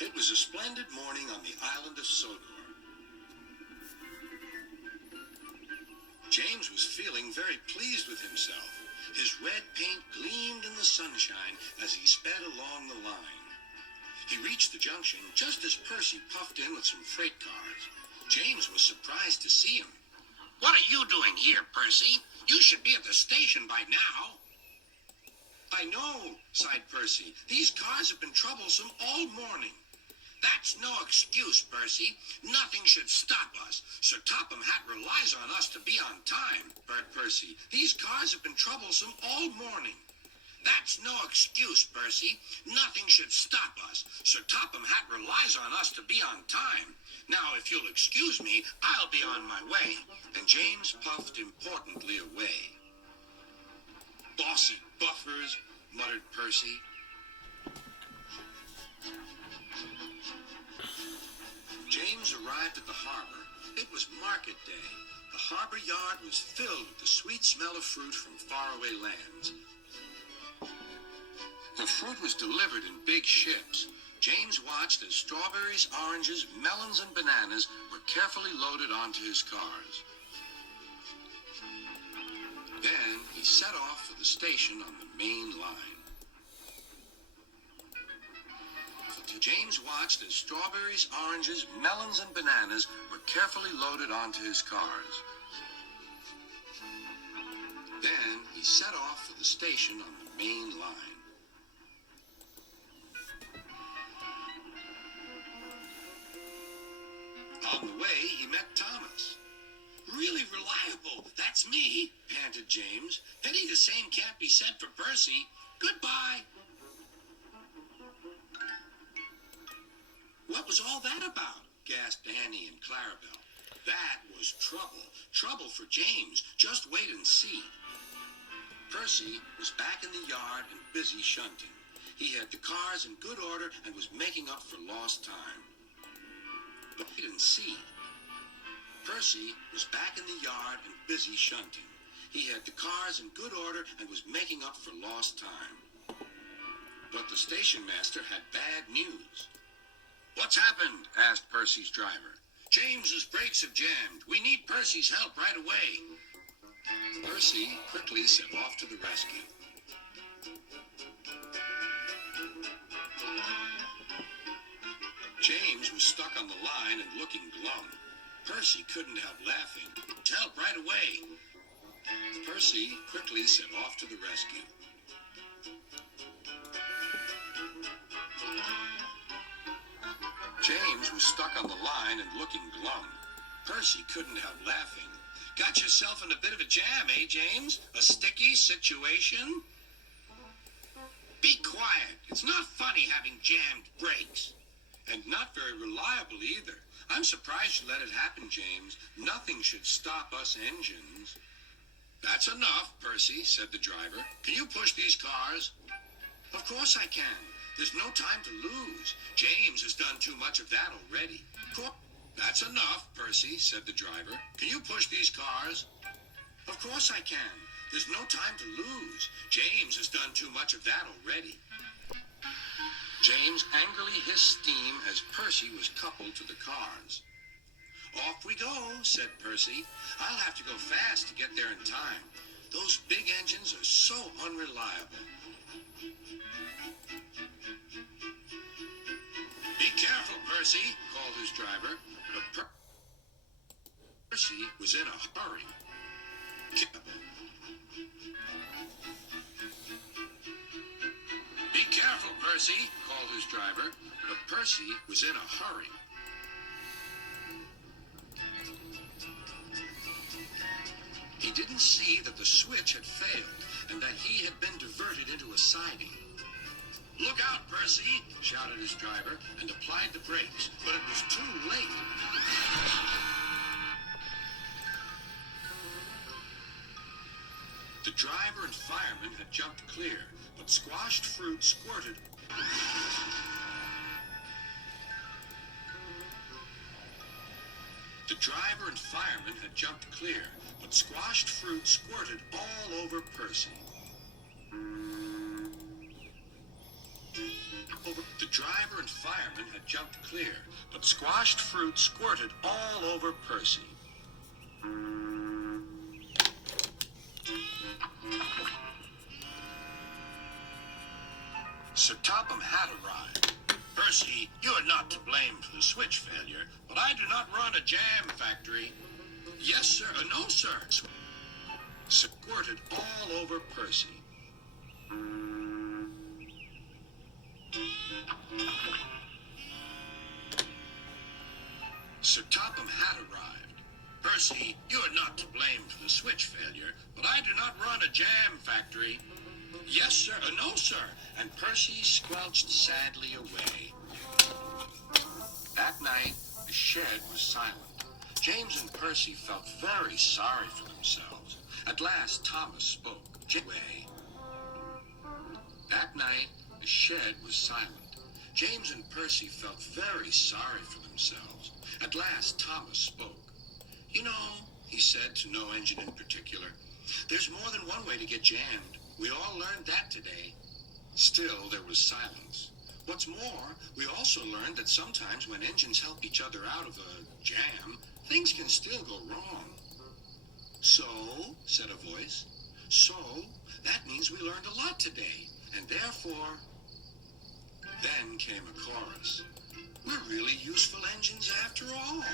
It was a splendid morning on the island of Sodor. James was feeling very pleased with himself. His red paint gleamed in the sunshine as he sped along the line. He reached the junction just as Percy puffed in with some freight cars. James was surprised to see him. What are you doing here, Percy? You should be at the station by now. I know, sighed Percy. These cars have been troublesome all morning. That's no excuse, Percy. Nothing should stop us. Sir Topham Hatt relies on us to be on time. Percy, these cars have been troublesome all morning. That's no excuse, Percy. Nothing should stop us. Sir Topham Hatt relies on us to be on time. Now, if you'll excuse me, I'll be on my way. And James puffed importantly away. Bossy buffers, muttered Percy. James arrived at the harbor. It was market day. The harbor yard was filled with the sweet smell of fruit from faraway lands. The fruit was delivered in big ships. James watched as strawberries, oranges, melons, and bananas were carefully loaded onto his cars. Then he set off for the station on the main line. James watched as strawberries, oranges, melons, and bananas were carefully loaded onto his cars. Then he set off for the station on the main line. On the way, he met Thomas. Really reliable. That's me, panted James. Pity the same can't be said for Percy. Goodbye. What was all that about? Gasped Annie and Clarabel. That was trouble. Trouble for James. Just wait and see. Percy was back in the yard and busy shunting. He had the cars in good order and was making up for lost time. But wait and see. Percy was back in the yard and busy shunting. He had the cars in good order and was making up for lost time. But the station master had bad news. What's happened? Asked Percy's driver. James's brakes have jammed. We need Percy's help right away. Percy quickly set off to the rescue. James was stuck on the line and looking glum. Percy couldn't help laughing. Help right away. Percy quickly set off to the rescue. James was stuck on the line and looking glum. Percy couldn't help laughing. Got yourself in a bit of a jam, eh, James? A sticky situation? Be quiet. It's not funny having jammed brakes. And not very reliable either. I'm surprised you let it happen, James. Nothing should stop us engines. That's enough, Percy, said the driver. Can you push these cars? Of course I can. There's no time to lose. James has done too much of that already. That's enough, Percy, said the driver. Can you push these cars? Of course I can. There's no time to lose. James has done too much of that already. James angrily hissed steam as Percy was coupled to the cars. Off we go, said Percy. I'll have to go fast to get there in time. Those big engines are so unreliable. Be careful, Percy, called his driver. But Percy was in a hurry. Be careful, Percy, called his driver. But Percy was in a hurry. He didn't see that the switch had failed and that he had been diverted into a siding. Look out, Percy, shouted his driver and applied the brakes, but it was too late. The driver and fireman had jumped clear, but squashed fruit squirted. The driver and fireman had jumped clear, but squashed fruit squirted all over Percy. The driver and fireman had jumped clear, but squashed fruit squirted all over Percy. Sir Topham had arrived. Percy, you are not to blame for the switch failure, but I do not run a jam factory. Yes, sir. No, sir. Squirted all over Percy. Sir Topham had arrived. Percy, you are not to blame for the switch failure, but I do not run a jam factory. Yes, sir. No, sir. And Percy squelched sadly away. That night, the shed was silent. James and Percy felt very sorry for themselves. At last, Thomas spoke. That night, the shed was silent. James and Percy felt very sorry for themselves. At last, Thomas spoke. You know, he said to no engine in particular, there's more than one way to get jammed. We all learned that today. Still, there was silence. What's more, we also learned that sometimes when engines help each other out of a jam, things can still go wrong. So, said a voice, so, that means we learned a lot today, and therefore... Then came a chorus. We're really useful engines after all.